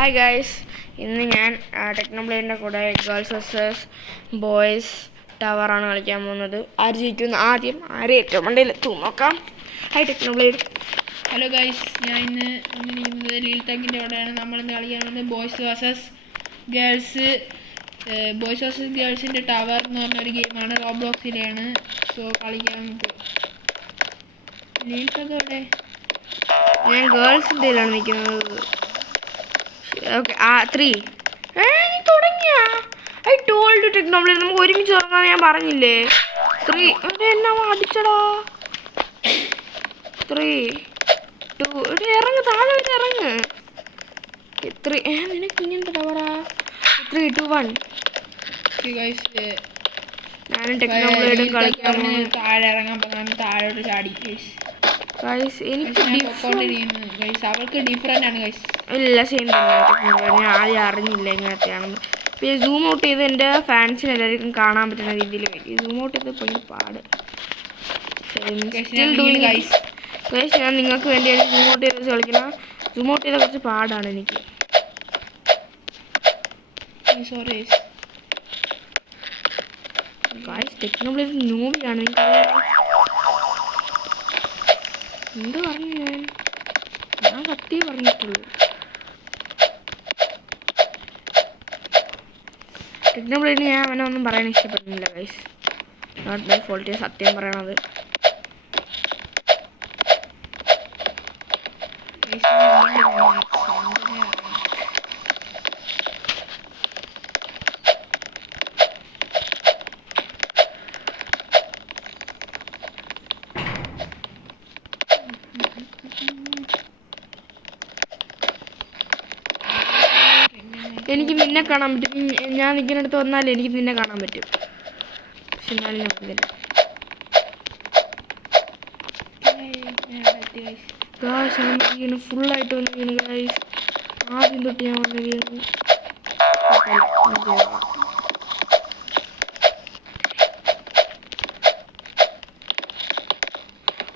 Hi guys, ഇന്ന് ഞാൻ ടെക്നോബ്ലേഡിൻ്റെ കൂടെ ഗേൾസ് വേഴ്സസ് ബോയ്സ് ടവറാണ് കളിക്കാൻ പോകുന്നത്. ആര് ജയിക്കുമെന്ന് ആദ്യം ഏറ്റവും മണ്ടയിലെത്തും നോക്കാം. ഹായ് ടെക്നോബ്ലേഡ്. ഹലോ ഗൈസ്, ഞാൻ ഇന്ന് വന്നിരിക്കുന്നത് ലീൽ ടാങ്കിൻ്റെ അവിടെയാണ്. നമ്മളിന്ന് കളിക്കാൻ പോകുന്നത് ബോയ്സ് വേഴ്സസ് ഗേൾസിൻ്റെ ടവർ എന്ന് പറഞ്ഞൊരു ഗെയിമാണ്. റോബ്ലോക്സിലെയാണ്. സോ കളിക്കാൻ ലീൽ ടാങ്ക് അവിടെ. ഞാൻ ഗേൾസിൻ്റെയിലാണ് നിൽക്കുന്നത്. ഓക്കെ, 3 നീ തുടങ്ങിയ ഐ ടോൾഡ് ടെക്നോബ്ലേഡ് നമുക്ക് ഒരുമിച്ച് തുടങ്ങാൻ ഞാൻ പറഞ്ഞില്ലേ. 3 എന്നാ അടിച്ചടാ. 3 2 ഇറങ്ങ്, താഴെ ഇറങ്ങ്. 3 നിനക്ക് ഇങ്ങനത്തെ ടവറാ. 3 2 1 ഞാനും ടെക്നോബ്ലേഡും കളിക്കാൻ താഴെ ഇറങ്ങാൻ പറഞ്ഞാൽ താഴോട്ട് ചാടി. എനിക്ക് അവൾക്ക് ഡിഫറെൻ്റ് ആണ് ഗൈസ്. ഇല്ല, സെയിം തന്നെ ടെക്നോബ്ലേഡ്. ഞാൻ ആദ്യം അറിഞ്ഞില്ല ഇങ്ങനത്തെയാണെന്ന്. പിന്നെ സൂം ഔട്ട് ചെയ്ത് എൻ്റെ ഫാൻസിന് എല്ലാവർക്കും കാണാൻ പറ്റുന്ന രീതിയിൽ സൂം ഔട്ട് ചെയ്ത് ഭയങ്കര പാട്. ഞാൻ നിങ്ങൾക്ക് വേണ്ടിയാണ് സൂം ഔട്ട് ചെയ്ത് കളിക്കണം. സൂം ഔട്ട് ചെയ്ത കുറച്ച് പാടാണ് എനിക്ക്. ടെക്നോബ്ലേഡ് നോവിയാണ്. എന്ത് പറഞ്ഞു ഞാൻ സത്യം പറഞ്ഞിട്ടുള്ളൂ. ടെക്നോബ്ലേഡിന് ഞാൻ അവനൊന്നും പറയാൻ ഇഷ്ടപ്പെടുന്നില്ല ഗൈസ്. നോട്ട് മൈ ഫോൾട്ട്, സത്യം പറയണത്. എനിക്ക് നിന്നെ കാണാൻ പറ്റും. ഞാൻ നിൽക്കുന്നിടത്ത് വന്നാലേ എനിക്ക് നിന്നെ കാണാൻ പറ്റും. പക്ഷെ എന്നാലും ഞാൻ വന്നില്ല. ഫുള്ളായിട്ട് വന്ന് വീണു ഗൈസ്. ആദ്യം തൊട്ട് ഞാൻ വന്ന് വീണു.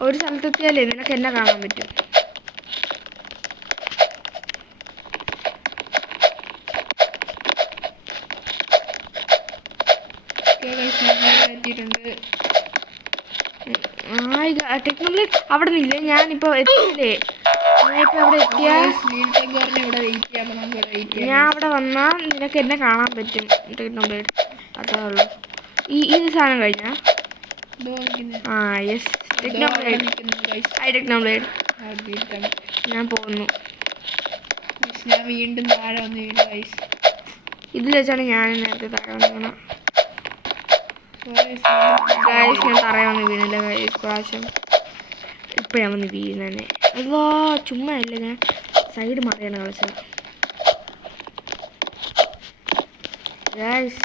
ഒരു സ്ഥലത്തെത്തിയാലേ നിനക്ക് എന്നെ കാണാൻ പറ്റും. ടെക്നോബ്ലേഡ് അവിടെ നിന്നില്ലേ. ഞാനിപ്പോ എത്തിയില്ലേ. ഞാനിപ്പോ അവിടെ എത്തിയാ ഞാൻ അവിടെ വന്നാ നിനക്ക് എന്നെ കാണാൻ പറ്റും ടെക്നോബ്ലേഡ്. അതേ ഉള്ളൂ. ഈ സാധനം കഴിഞ്ഞാ യെസ് ടെക്നോബ്ലേഡ്. ടെക്നോബ്ലേഡ് ഞാൻ പോകുന്നു. ഞാൻ വീണ്ടും താഴെ വന്ന് വീണു ഗൈസ്. ഇതിൽ വെച്ചാണ് ഞാൻ നേരത്തെ താഴെ വന്ന് വീണ ഗൈസ്. ഞാൻ തറയെ വന്ന് വീണില്ല ഗൈസ് പ്രാവശ്യം. ഇപ്പം ഞാൻ വന്ന് വീഴുന്നെ. അല്ലോ ചുമ്മാ അല്ല, ഞാൻ സൈഡ് മാറിയാണ് കളിച്ചത് ഗൈസ്.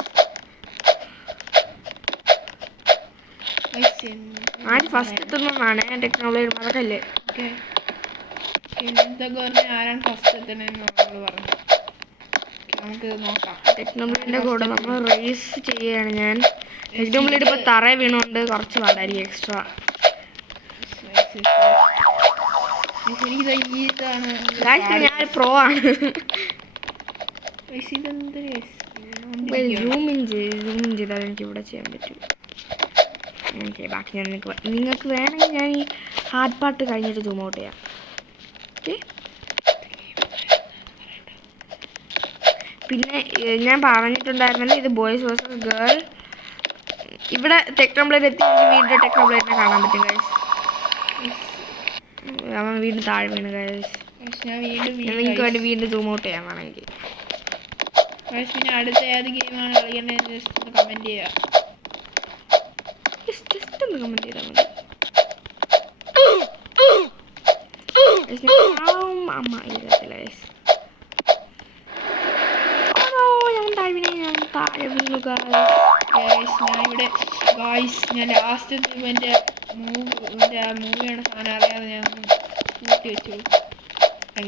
ആര് ഫസ്റ്റ് എത്തുന്നതാണ് ടെക്നോബ്ലേഡ് മറക്കല്ലേ. ആരാണ് ഫസ്റ്റ് എത്തണെന്ന് നമ്മൾ പറഞ്ഞു. നമുക്ക് നോക്കാം. ടെക്നോബ്ലേഡിന്റെ കൂടെ നമ്മൾ റേസ് ചെയ്യാണ്. ഞാൻ ടെക്നോബ്ലേഡ് ഇപ്പൊ തറയെ വീണുകൊണ്ട് കുറച്ച് പാടായിരിക്കും എക്സ്ട്രാ. ഞാൻ പ്രോ ആണ്. സൂം ഇൻ ചെയ്താൽ എനിക്ക് ഇവിടെ ചെയ്യാൻ പറ്റും. ബാക്കി ഞാൻ നിങ്ങൾക്ക് വേണമെങ്കിൽ ഞാൻ ഈ ഹാർഡ് പാർട്ട് കഴിഞ്ഞിട്ട് സൂം ഔട്ട് ചെയ്യാം. ഓക്കെ, പിന്നെ ഞാൻ പറഞ്ഞിട്ടുണ്ടായിരുന്നല്ലോ ഇത് ബോയ്സ് വേഴ്സസ് ഗേൾ. ഇവിടെ ടെക്നോബ്ലേഡ് എത്തി വീണ്ടും ടെക്നോബ്ലേഡിനെ കാണാൻ പറ്റും ഗൈസ്. അവൻ വീണ്ടും താഴെ വീണ് ഗൈസ്. നിങ്ങൾക്ക് വേണ്ടി വീണ്ടും സൂം ഔട്ട് ചെയ്യാൻ വേണമെങ്കിൽ. പിന്നെ അടുത്ത ഏത് ഗെയിമാണ് കളിക്കേണ്ടത് ജസ്റ്റ് കമൻറ്റ് ചെയ്യുക. ജസ്റ്റ് ഒന്ന് കമൻറ്റ് ചെയ്താൽ മതി. അമ്മ ഇല്ല ഗൈസ്. ഞാൻ ലാസ്റ്റ് എൻ്റെ മൂവിയാണ് സാധനം അറിയാതെ ഞാൻ കൂട്ടി വെച്ചു.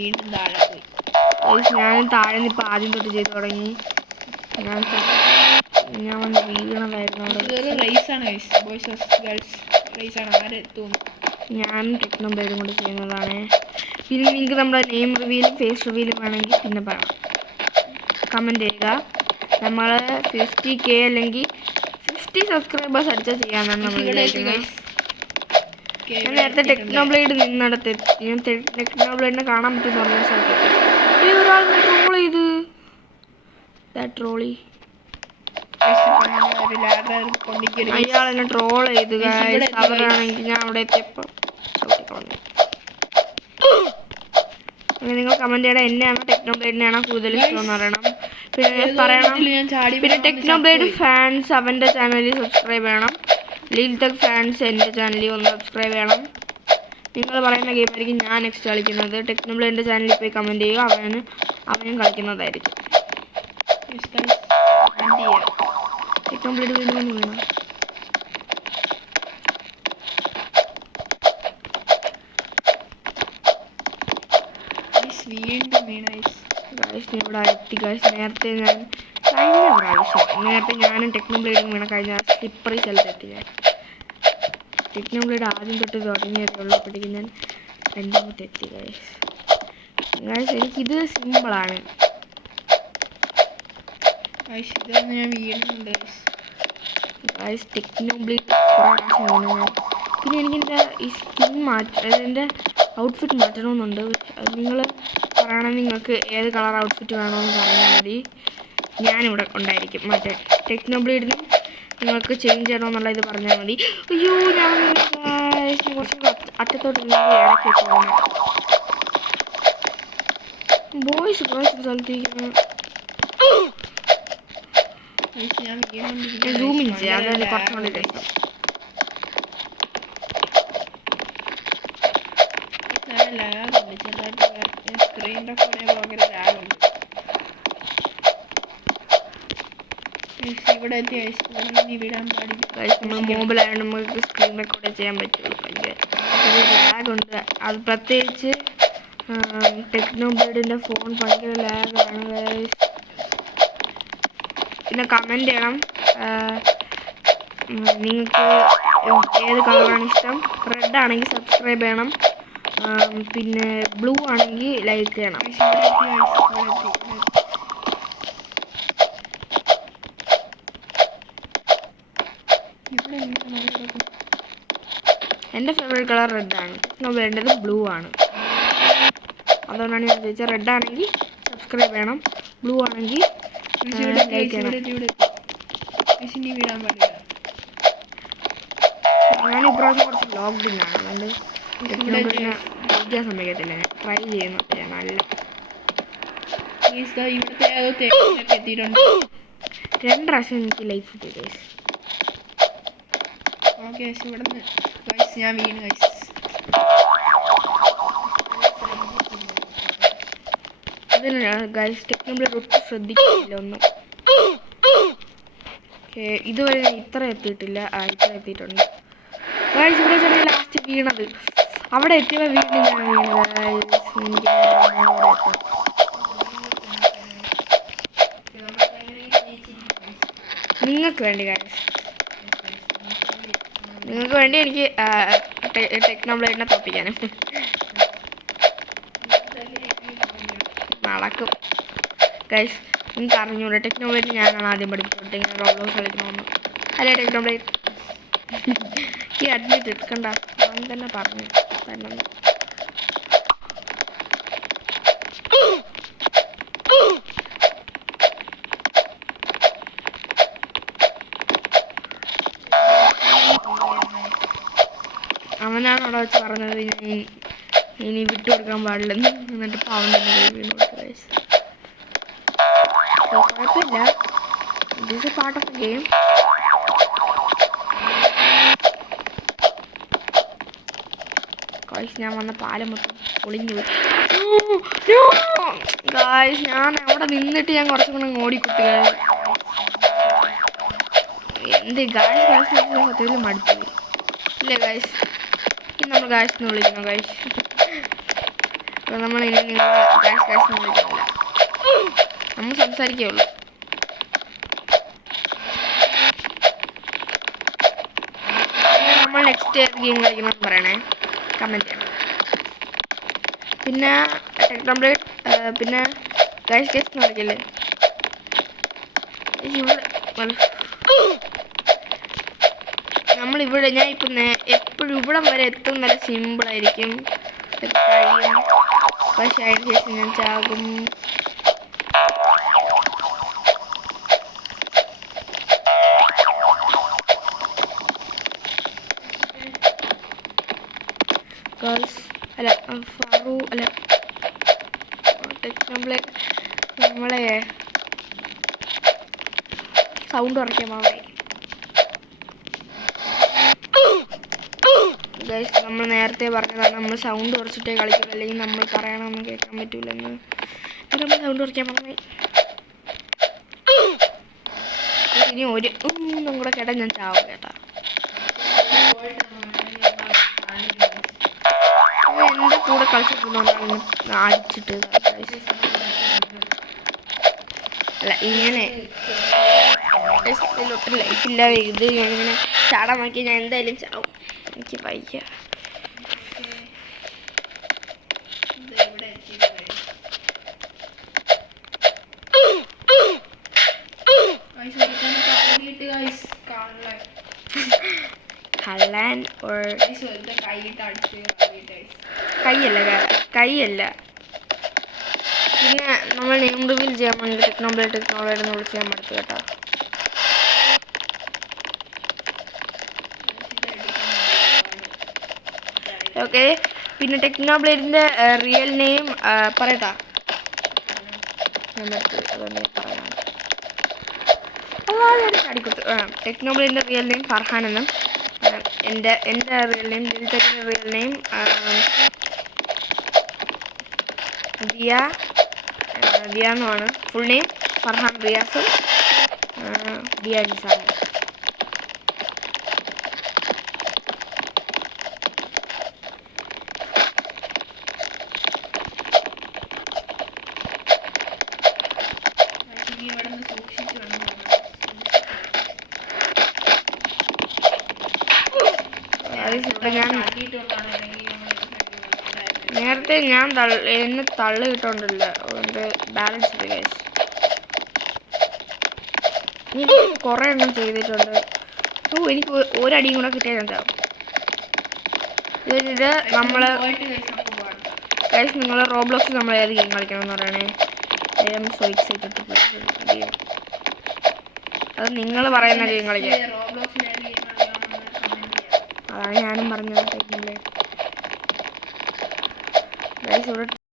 വീണ്ടും താഴെ പോയി. ഞാൻ താഴെ നിന്ന് ഇപ്പം ആദ്യം തൊട്ട് ചെയ്ത് തുടങ്ങി. ഞാൻ വന്ന് വീണതായിരുന്നു. റേസാണ് ഗൈസ്, ബോയ്സ് വേഴ്സസ് ഗേൾസ് റേസാണ്. ആര് തോന്നുന്നു ഞാനും ടെക്നോബ്ലേഡും കൂടി ചെയ്യുന്നതാണ്. പിന്നെ നിങ്ങൾക്ക് നമ്മുടെ നെയിം റിവീലും ഫേസ് റിവീലും വേണമെങ്കിൽ പിന്നെ പറയാം. കമൻറ്റ് ചെയ്യുക. നമ്മൾ 50K അല്ലെങ്കിൽ 50 സബ്സ്ക്രൈബേഴ്സ് അടിച്ചാൽ ചെയ്യാനാണ് നമ്മൾ വിചാരിക്കുന്നത്. ഞാൻ നേരത്തെ ടെക്നോബ്ലേഡ് നിന്നിടത്ത് ഞാൻ ടെക്നോബ്ലേഡിനെ കാണാൻ പറ്റുമെന്ന് പറഞ്ഞ സ്ഥലത്ത് ഒരാൾ ട്രോൾ ചെയ്ത് ട്രോളി അയാൾ എന്നെ ട്രോൾ ചെയ്ത് അവരാണെങ്കിൽ ഞാൻ അവിടെ എത്തിയപ്പോൾ ചവിട്ടിക്കളഞ്ഞു. നിങ്ങൾ കമൻറ്റ് ചെയ്യണം എന്നെയാണോ ടെക്നോബ്ലേഡിനെയാണോ കൂടുതൽ ഇഷ്ടമെന്ന് പറയണം. പിന്നെ പറയണം. പിന്നെ ടെക്നോബ്ലേഡ് ഫാൻസ് അവൻ്റെ ചാനലിൽ സബ്സ്ക്രൈബ് ചെയ്യണം. ലീൽ ടെക് ഫാൻസ് എൻ്റെ ചാനലിൽ ഒന്ന് സബ്സ്ക്രൈബ് ചെയ്യണം. നിങ്ങൾ പറയുന്ന ഗെയിമായിരിക്കും ഞാൻ നെക്സ്റ്റ് കളിക്കുന്നത്. ടെക്നോബ്ലേഡിൻ്റെ ചാനലിൽ പോയി കമൻറ്റ് ചെയ്യുക. അവനും കളിക്കുന്നതായിരിക്കും. ടെക്നോബ്ലേഡ് വീണ്ടും വീണു. ഇവിടെ എത്തി ഗൈസ്. നേരത്തെ ഞാനും ടെക്നോബ്ലേഡും വീണ കഴിഞ്ഞ സ്ലിപ്പറി സ്ഥലത്തെത്തി. ഞാൻ ടെക്നോബ്ലേഡ് ആദ്യം തൊട്ട് തുടങ്ങിയതേ ഉള്ളൂ. അപ്പോഴേക്കും ഞാൻ രണ്ടാമത്തെ എത്തി ഗൈസ്. എനിക്കിത് സിമ്പിളാണ്. ടെക്നോബ്ലേഡ് പിന്നെ എനിക്കെൻ്റെ ഈ സ്കിൻ എൻ്റെ ഔട്ട്ഫിറ്റ് മാറ്റണമെന്നുണ്ട്. നിങ്ങൾ പറയണം നിങ്ങൾക്ക് ഏത് കളർ ഔട്ട്ഫിറ്റ് വേണമെന്ന് പറഞ്ഞാൽ മതി. ഞാനിവിടെ ഉണ്ടായിരിക്കും. മറ്റേ ടെക്നോബ്ലേഡിനും നിങ്ങൾക്ക് ചേഞ്ച് ചെയ്യണമെന്നുള്ള ഇത് പറഞ്ഞാൽ മതി. അയ്യോ ഞാൻ കുറച്ച് അറ്റത്തോട്ട് ഇടയ്ക്ക് വെച്ചു ബോയ്സ് സ്ഥലത്തേക്ക് സൂമിൻ ചെയ്യാം. അതാണ് കുറച്ചുകൂടി രസം. സ്ക്രീനിൻ്റെ ഫോണിൽ ഭയങ്കര ലാഗുണ്ട്. ഇവിടെ എത്തി വിടാൻ പാടില്ല. നമ്മൾ മൊബൈലായതുകൊണ്ട് നമുക്ക് സ്ക്രീൻ റെക്കോർഡ് ചെയ്യാൻ പറ്റുള്ളൂ. ഭയങ്കര ലാഗുണ്ട്. അത് പ്രത്യേകിച്ച് ടെക്നോബ്ലേഡിൻ്റെ ഫോൺ ഭയങ്കര ലാഗാണ്. പിന്നെ കമൻറ്റ് ചെയ്യണം നിങ്ങൾക്ക് ഏത് കളറാണ് ഇഷ്ടം. റെഡ് ആണെങ്കിൽ സബ്സ്ക്രൈബ് ചെയ്യണം. പിന്നെ ബ്ലൂ ആണെങ്കിൽ ലൈക്ക് ചെയ്യണം. എൻ്റെ ഫേവറേറ്റ് കളർ റെഡാണ്. വേണ്ടത് ബ്ലൂ ആണ്. അതുകൊണ്ടാണ് ഞാൻ ചോദിച്ചത്. റെഡ് ആണെങ്കിൽ സബ്സ്ക്രൈബ് ചെയ്യണം. ബ്ലൂ ആണെങ്കിൽ ലൈക്ക് ചെയ്യണം. ഞാൻ ഇപ്രാവശ്യം കുറച്ച് ലോക്ക്ഡൗണാണ്. അതുകൊണ്ട് ടെക്നോബ്ലേഡിനെ കളിക്കാൻ സമ്മതിക്കത്തില്ല. ഞാൻ ട്രൈ ചെയ്യുന്നുണ്ട്. ഞാൻ നല്ല 2 പ്രാവശ്യം എനിക്ക് ലൈഫ് കിട്ടി. ഞാൻ വീണ് അതിനാണ് ഗൈസ് ടെക്നോബ്ലേഡ് ഒട്ടും ശ്രദ്ധിക്കുന്നില്ല ഒന്നും. ഇതുവരെ ഞാൻ ഇത്ര എത്തിയിട്ടില്ല. ഇത്ര എത്തിയിട്ടുണ്ട് ഗൈസ്. ഇവിടെ തന്നെ ലാസ്റ്റ് വീണത്. അവിടെ എത്തിയപ്പോൾ വീണ്ടും ഞാൻ വീണത്. നിങ്ങൾക്ക് വേണ്ടി ഗൈസ്, നിങ്ങൾക്ക് വേണ്ടി എനിക്ക് ടെക്നോബ്ലേഡിനെ തോപ്പിക്കാനും നടക്കും ഗൈസ്. നിങ്ങൾക്ക് അറിഞ്ഞൂടെ ടെക്നോബ്ലേഡ് ഞാനാണ് ആദ്യം പഠിപ്പിച്ചോട്ടെ ഇങ്ങനെ റോബ്ലോക്സ് കളിക്കണമെന്ന്. അല്ലേ ടെക്നോബ്ലേഡ്? ഈ അഡ്മിറ്റ് എടുക്കണ്ട, ഞാൻ തന്നെ പറഞ്ഞു തന്നെ. അവനാണ് അവിടെ വെച്ച് പറഞ്ഞത് ഇനി വിട്ടുകൊടുക്കാൻ പാടില്ലെന്ന്. എന്നിട്ട് ഇപ്പോൾ അവൻ തന്നെ വീണോട്ട് ഗൈസ്. കുഴപ്പമില്ല, this is part of the game. Guys ഞാൻ വന്ന പാലം മൊത്തം പൊളിഞ്ഞു പോയി ഗൈസ്. ഞാൻ അവിടെ നിന്നിട്ട് ഞാൻ കുറച്ചും കൂടെ ഓടിക്കുട്ടി. എന്ത് ഗൈസ് ഗൈസ് സത്യത്തിൽ മടുത്തു ഇല്ലേ ഗൈസ്? ഇനി നമ്മൾ ഗൈസ് എന്ന് വിളിക്കണം ഗൈസ്. നമ്മൾ ഇനി നിങ്ങൾ ഗൈസ് ഗൈസ് എന്ന് വിളിക്കുന്നില്ല, നമ്മൾ സംസാരിക്കുകയുള്ളൂ. നമ്മൾ നെക്സ്റ്റ് ഏത് ഗെയിം കളിക്കണമെന്ന് പറയണേ, കമൻറ്റ് ചെയ്യണം. പിന്നെ ടെക്നോബ്ലേഡ് പിന്നെ ഗൈസ് ഗൈസ് എന്ന് വിളിക്കില്ലേ, ഇവിടെ നമ്മളിവിടെ ഞാൻ ഇപ്പം എപ്പോഴും ഇവിടം വരെ എത്തും വരെ സിമ്പിളായിരിക്കും കഴിയും. പക്ഷെ അതിന് ശേഷം ഞാൻ ചാകും. അല്ല ഫറു അല്ല നമ്മളെ സൗണ്ട് കുറയ്ക്കാൻ മാറി. ഗൈസ് നമ്മൾ നേരത്തെ പറഞ്ഞതാണ് നമ്മൾ സൗണ്ട് കുറച്ചിട്ടേ കളിക്കുള്ളൂ, അല്ലെങ്കിൽ നമ്മൾ പറയണമെന്ന് കേൾക്കാൻ പറ്റൂലെന്ന്. നമ്മൾ സൗണ്ട് കുറയ്ക്കാൻ പറഞ്ഞു. ഇനി ഒരു കൂടെ കേട്ടാൽ ഞാൻ ചാവും കേട്ടാ. എൻ്റെ കൂടെ കളിച്ചിട്ടുണ്ടോ അടിച്ചിട്ട് അല്ല ഇങ്ങനെ ഒട്ടും ലൈഫില്ല. ഇത് ഞാനിങ്ങനെ ചാടാൻ നോക്കി ഞാൻ എന്തായാലും ചാവും. എനിക്ക് വയ്യ. കള്ളൻ കൈയല്ല. പിന്നെ നമ്മൾ നെയിം റിവീൽ ചെയ്യാൻ വേണ്ടി ടെക്നോബ്ലേഡ് എന്ന് വിളിച്ച് ഞാൻ മടുത്തു കേട്ടോ. ഓക്കെ, പിന്നെ ടെക്നോബ്ലേഡിൻ്റെ റിയൽ നെയിം പറയട്ടാ. ഞാൻ മടുത്തു, അതുകൊണ്ട് ഞാൻ പറയാം. അടിക്കൊടുത്തു. ടെക്നോബ്ലേഡിൻ്റെ റിയൽ നെയിം ഫർഹാൻ എന്നും എൻ്റെ റിയൽ നെയിം ലിൽടെക്കിൻ്റെ റിയൽ നെയിം ദിയ എന്നുമാണ്. ഫുൾ നെയിം ഫർഹാൻ റിയാസും ദിയ നിസാമും. നേരത്തെ ഞാൻ എന്നെ തള്ളി കിട്ടോണ്ടല്ല, അതുകൊണ്ട് ബാലൻസ് ഉണ്ട് ഗൈസ്. ഇനി കുറേ എണ്ണം ചെയ്തിട്ടുണ്ട്. എനിക്ക് ഒരടിയും കൂടെ കിട്ടിയാൽ ഞാൻ ചാവും. ഇത് നമ്മൾ ഗൈസ് നിങ്ങൾ റോബ്ലോക്സിൽ നമ്മൾ ഏത് ഗെയിം കളിക്കണം എന്ന് പറയണേ. I am so excited to play. അത് നിങ്ങൾ പറയുന്ന ഗെയിം കളിക്കാം. അതാണ് ഞാനും പറഞ്ഞത്. ഗൈസ് ഇവിടെ